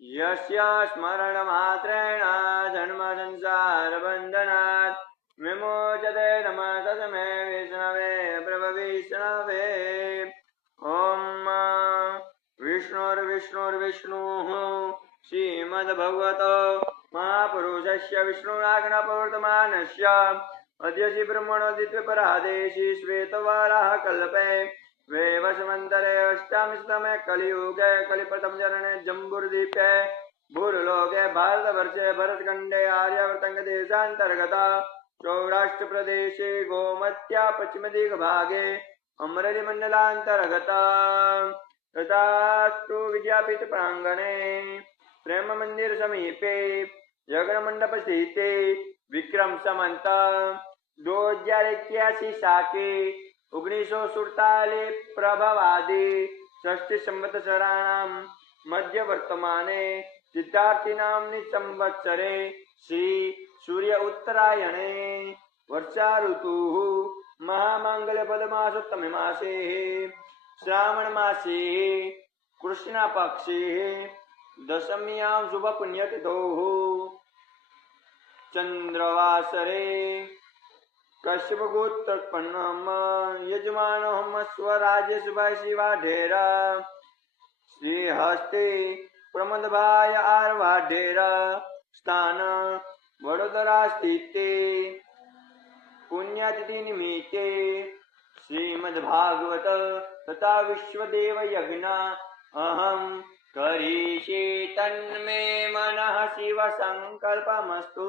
यस्य स्मरणमात्रेण जन्मसंसारबन्धनात् विमोचते नमः तस्मै विष्णवे प्रभविष्णवे। ॐ विष्णुर्विष्णुर्विष्णुः श्रीमद्भगवतो महापुरुषस्य विष्णुराज्ञाप्रवर्तमानस्य अद्य ब्रह्मणोदित्यपरादेशि श्वेतवाराः कल्पे वैवस्वन्तरे अष्टादशतमे कलियुगे कलिप्रथम चरणे जम्बूद्वीपे भूर्लोके भारतवर्षे भरतखण्डे आर्यावर्तदेशान्तर्गत सौराष्ट्रप्रदेशे गोमत्या पश्चिमदिग्भागे अमरेलीमण्डलान्तर्गत तथास्तु विद्यापीठ प्राङ्गणे प्रेम मंदिर समीपे यज्ञ मंडप स्थिते विक्रम संवत 2081 साके 1947 प्रभवादि षष्ठी संवत्सराणां मध्य वर्तमाने सिद्धार्थी नाम्नि संवत्सरे श्री सूर्य उत्तरायणे वर्षा ऋतुः महामंगल पदमासोत्तमे मासे श्रावण मासे कृष्ण पक्षे दशम्यां शुभ पुण्यतिथोः चंद्रवासरे कश्यपगोत्रोत्पन्नः यजमानः स्वराज्य शिवाढेर श्रीहस्ते प्रमदभाय आर्वाढेर स्थान वडोदरा स्थिते पुण्यतिथि निमित्ते श्रीमद्भागवत तथा विश्वदेव यज्ञ अहं करिष्ये तन्मे मनः शिव संकल्पमस्तु।